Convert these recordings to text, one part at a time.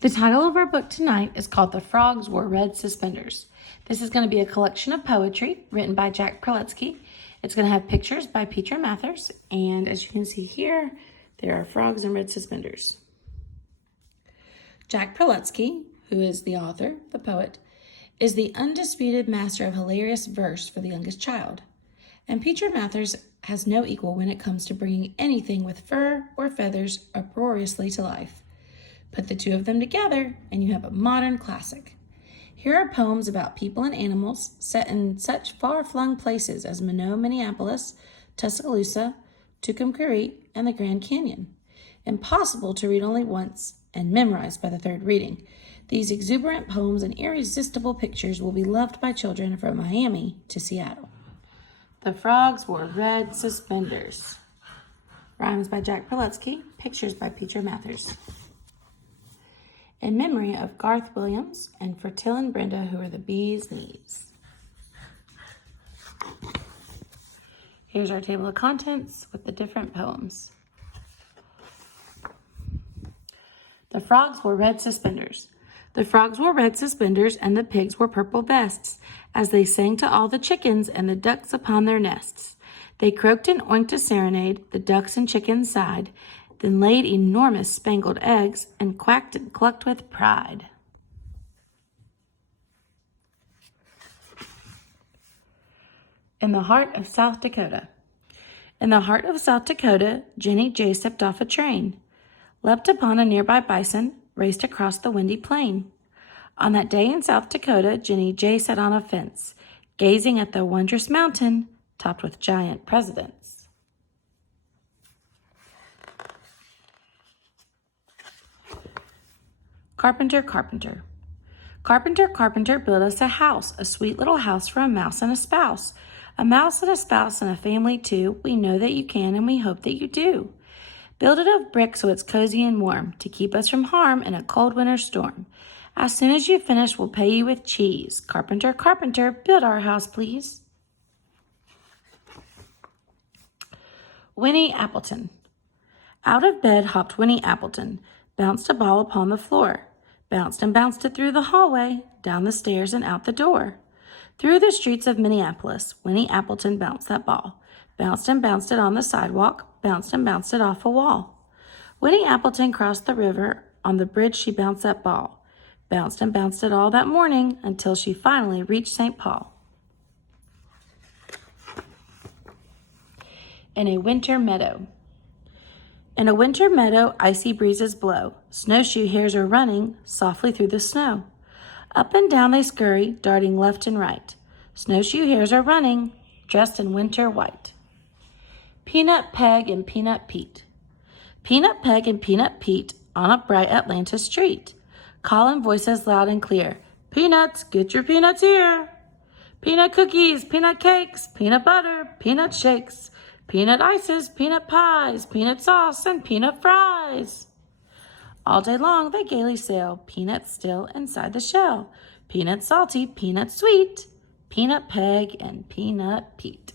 The title of our book tonight is called The Frogs Wore Red Suspenders. This is going to be a collection of poetry written by Jack Prelutsky. It's going to have pictures by Peter Mathers, and as you can see here, there are frogs and red suspenders. Jack Prelutsky, who is the author, the poet, is the undisputed master of hilarious verse for the youngest child. And Peter Mathers has no equal when it comes to bringing anything with fur or feathers uproariously to life. Put the two of them together and you have a modern classic. Here are poems about people and animals set in such far-flung places as Minot, Minneapolis, Tuscaloosa, Tucumcari, and the Grand Canyon. Impossible to read only once and memorized by the third reading. These exuberant poems and irresistible pictures will be loved by children from Miami to Seattle. The Frogs Wore Red Suspenders. Rhymes by Jack Prelutsky, pictures by Peter Mathers. In memory of Garth Williams and for Till and Brenda, who are the bee's knees. Here's our table of contents with the different poems. The frogs wore red suspenders. The frogs wore red suspenders, and the pigs wore purple vests, as they sang to all the chickens and the ducks upon their nests. They croaked and oinked a serenade, the ducks and chickens sighed, then laid enormous spangled eggs and quacked and clucked with pride. In the heart of South Dakota. In the heart of South Dakota, Jenny J. stepped off a train, leapt upon a nearby bison, raced across the windy plain. On that day in South Dakota, Jenny J. sat on a fence, gazing at the wondrous mountain topped with giant presidents. Carpenter, carpenter. Carpenter, carpenter, build us a house, a sweet little house for a mouse and a spouse. A mouse and a spouse and a family too. We know that you can and we hope that you do. Build it of brick so it's cozy and warm, to keep us from harm in a cold winter storm. As soon as you finish, we'll pay you with cheese. Carpenter, carpenter, build our house, please. Winnie Appleton. Out of bed hopped Winnie Appleton, bounced a ball upon the floor, bounced and bounced it through the hallway, down the stairs and out the door. Through the streets of Minneapolis, Winnie Appleton bounced that ball, bounced and bounced it on the sidewalk, bounced and bounced it off a wall. Winnie Appleton crossed the river, on the bridge she bounced that ball, bounced and bounced it all that morning until she finally reached St. Paul. In a winter meadow. In a winter meadow, icy breezes blow. Snowshoe hares are running softly through the snow. Up and down they scurry, darting left and right. Snowshoe hares are running, dressed in winter white. Peanut Peg and Peanut Pete. Peanut Peg and Peanut Pete on a bright Atlanta street, calling voices loud and clear. Peanuts, get your peanuts here. Peanut cookies, peanut cakes, peanut butter, peanut shakes, peanut ices, peanut pies, peanut sauce, and peanut fries. All day long they gaily sail, peanuts still inside the shell. Peanut salty, peanut sweet, Peanut Peg and Peanut Pete.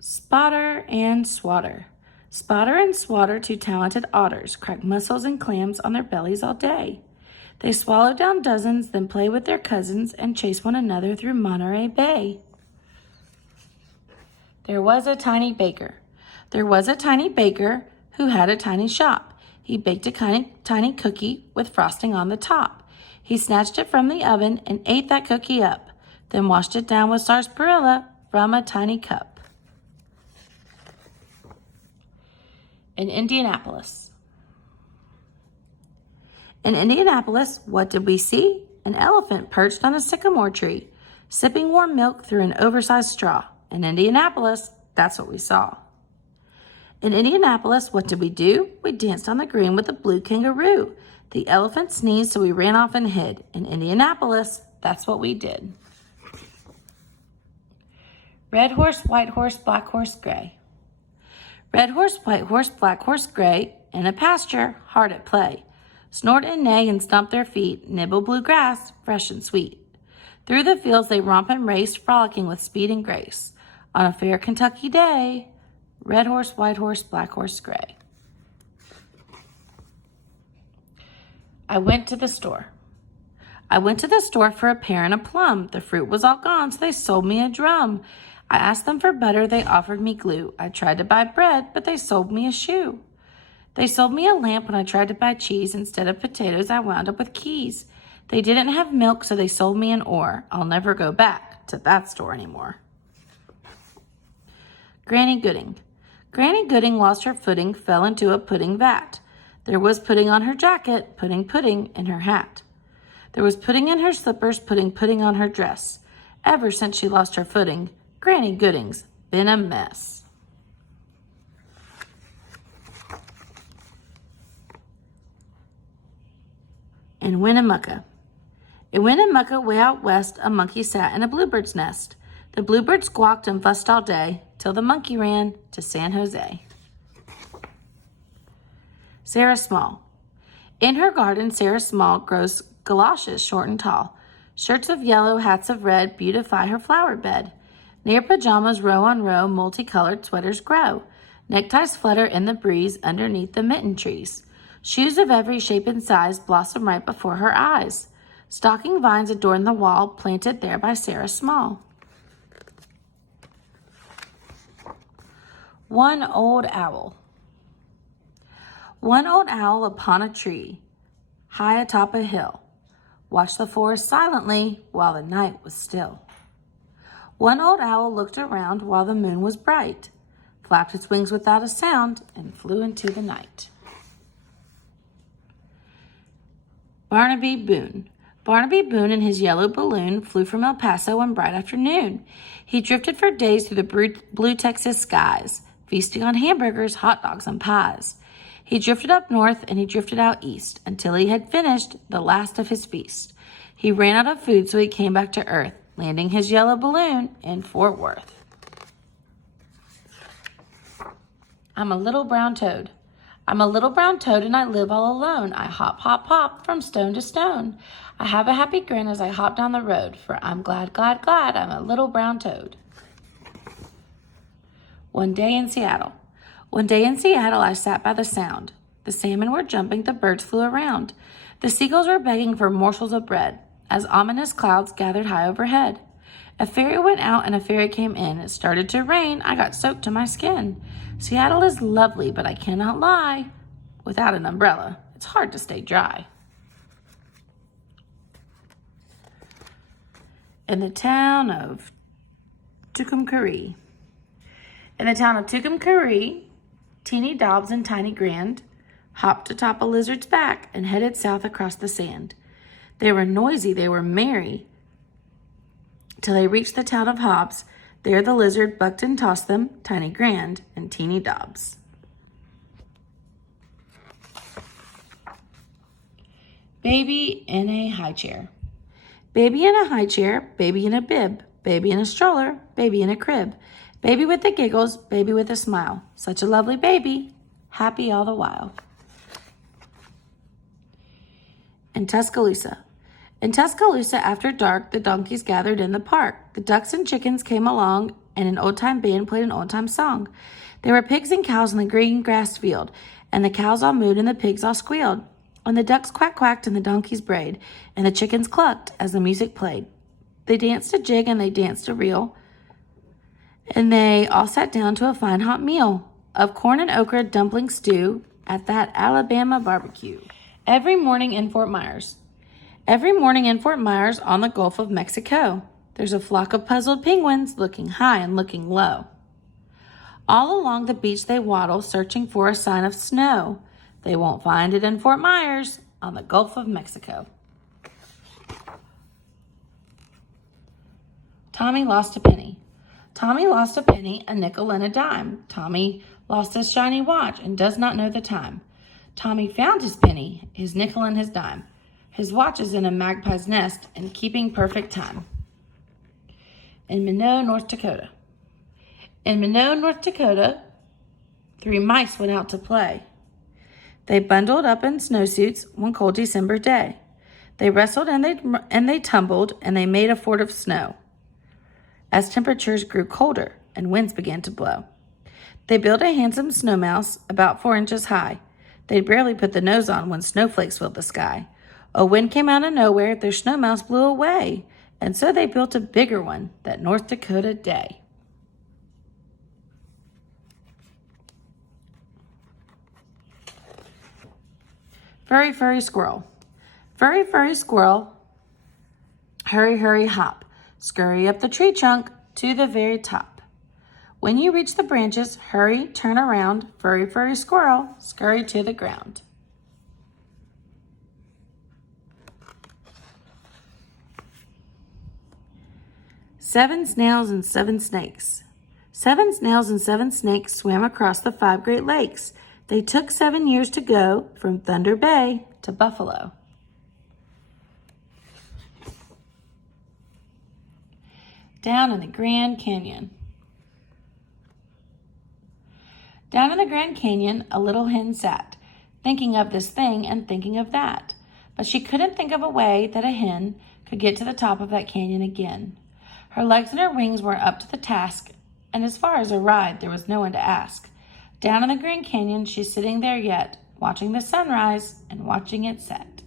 Spotter and Swatter. Spotter and Swatter, two talented otters, crack mussels and clams on their bellies all day. They swallow down dozens, then play with their cousins and chase one another through Monterey Bay. There was a tiny baker. There was a tiny baker who had a tiny shop. He baked a tiny cookie with frosting on the top. He snatched it from the oven and ate that cookie up, then washed it down with sarsaparilla from a tiny cup. In Indianapolis. In Indianapolis, what did we see? An elephant perched on a sycamore tree, sipping warm milk through an oversized straw. In Indianapolis, that's what we saw. In Indianapolis, what did we do? We danced on the green with a blue kangaroo. The elephant sneezed, so we ran off and hid. In Indianapolis, that's what we did. Red horse, white horse, black horse, gray. Red horse, white horse, black horse, gray, in a pasture, hard at play. Snort and neigh and stomp their feet, nibble blue grass, fresh and sweet. Through the fields they romp and race, frolicking with speed and grace. On a fair Kentucky day, red horse, white horse, black horse, gray. I went to the store. I went to the store for a pear and a plum. The fruit was all gone, so they sold me a drum. I asked them for butter, they offered me glue. I tried to buy bread, but they sold me a shoe. They sold me a lamp when I tried to buy cheese. Instead of potatoes, I wound up with keys. They didn't have milk, so they sold me an oar. I'll never go back to that store anymore. Granny Gooding. Granny Gooding lost her footing, fell into a pudding vat. There was pudding on her jacket, pudding in her hat. There was pudding in her slippers, pudding on her dress. Ever since she lost her footing, Granny Gooding's been a mess. In Winnemucca. In Winnemucca, way out west, a monkey sat in a bluebird's nest. The bluebird squawked and fussed all day, till the monkey ran to San Jose. Sarah Small. In her garden, Sarah Small grows galoshes short and tall. Shirts of yellow, hats of red beautify her flower bed. Near pajamas, row on row, multicolored sweaters grow. Neckties flutter in the breeze underneath the mitten trees. Shoes of every shape and size blossom right before her eyes. Stocking vines adorn the wall, planted there by Sarah Small. One old owl. One old owl upon a tree, high atop a hill, watched the forest silently while the night was still. One old owl looked around while the moon was bright, flapped its wings without a sound, and flew into the night. Barnaby Boone. Barnaby Boone in his yellow balloon flew from El Paso one bright afternoon. He drifted for days through the blue Texas skies, feasting on hamburgers, hot dogs, and pies. He drifted up north and he drifted out east until he had finished the last of his feast. He ran out of food, so he came back to earth, landing his yellow balloon in Fort Worth. I'm a little brown toad. I'm a little brown toad and I live all alone. I hop, hop, hop from stone to stone. I have a happy grin as I hop down the road, for I'm glad, glad, glad I'm a little brown toad. One day in Seattle. One day in Seattle, I sat by the sound. The salmon were jumping, the birds flew around. The seagulls were begging for morsels of bread as ominous clouds gathered high overhead. A ferry went out and a ferry came in. It started to rain. I got soaked to my skin. Seattle is lovely, but I cannot lie. Without an umbrella, it's hard to stay dry. In the town of Tucumcari. In the town of Tucumcari, Teeny Dobbs and Tiny Grand hopped atop a lizard's back and headed south across the sand. They were noisy, they were merry, till they reached the town of Hobbs. There the lizard bucked and tossed them, Tiny Grand and Teeny Dobbs. Baby in a high chair. Baby in a high chair, baby in a bib, baby in a stroller, baby in a crib. Baby with the giggles, baby with a smile. Such a lovely baby, happy all the while. In Tuscaloosa. In Tuscaloosa, after dark, the donkeys gathered in the park. The ducks and chickens came along, and an old-time band played an old-time song. There were pigs and cows in the green grass field, and the cows all mooed and the pigs all squealed. And the ducks quack-quacked and the donkeys brayed, and the chickens clucked as the music played. They danced a jig and they danced a reel, and they all sat down to a fine hot meal of corn and okra dumpling stew at that Alabama barbecue. Every morning in Fort Myers. Every morning in Fort Myers on the Gulf of Mexico, there's a flock of puzzled penguins looking high and looking low. All along the beach they waddle, searching for a sign of snow. They won't find it in Fort Myers on the Gulf of Mexico. Tommy lost a penny. Tommy lost a penny, a nickel, and a dime. Tommy lost his shiny watch and does not know the time. Tommy found his penny, his nickel, and his dime. His watch is in a magpie's nest and keeping perfect time. In Minot, North Dakota. In Minot, North Dakota, 3 mice went out to play. They bundled up in snowsuits one cold December day. They wrestled and they tumbled and they made a fort of snow. As temperatures grew colder and winds began to blow, they built a handsome snow mouse about 4 inches high. They'd barely put the nose on when snowflakes filled the sky. A wind came out of nowhere, their snow mouse blew away, and so they built a bigger one that North Dakota day. Furry, furry squirrel. Furry, furry squirrel, hurry, hurry, hop. Scurry up the tree trunk to the very top. When you reach the branches, hurry, turn around. Furry, furry squirrel, scurry to the ground. Seven snails and seven snakes. 7 snails and 7 snakes swam across the 5 Great Lakes. They took 7 years to go from Thunder Bay to Buffalo. Down in the Grand Canyon. Down in the Grand Canyon, a little hen sat, thinking of this thing and thinking of that. But she couldn't think of a way that a hen could get to the top of that canyon again. Her legs and her wings weren't up to the task, and as far as a ride, there was no one to ask. Down in the Grand Canyon, she's sitting there yet, watching the sunrise and watching it set.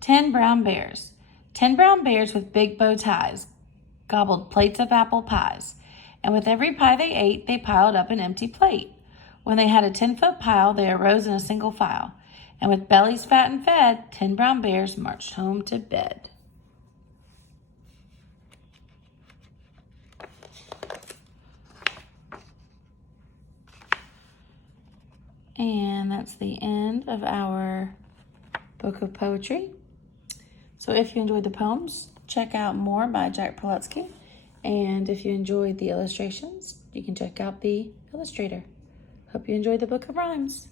Ten brown bears. 10 brown bears with big bow ties gobbled plates of apple pies, and with every pie they ate, they piled up an empty plate. When they had a 10-foot pile, they arose in a single file, and with bellies fat and fed, 10 brown bears marched home to bed. And that's the end of our book of poetry. So if you enjoyed the poems, check out more by Jack Prelutsky. And if you enjoyed the illustrations, you can check out the illustrator. Hope you enjoyed the Book of Rhymes.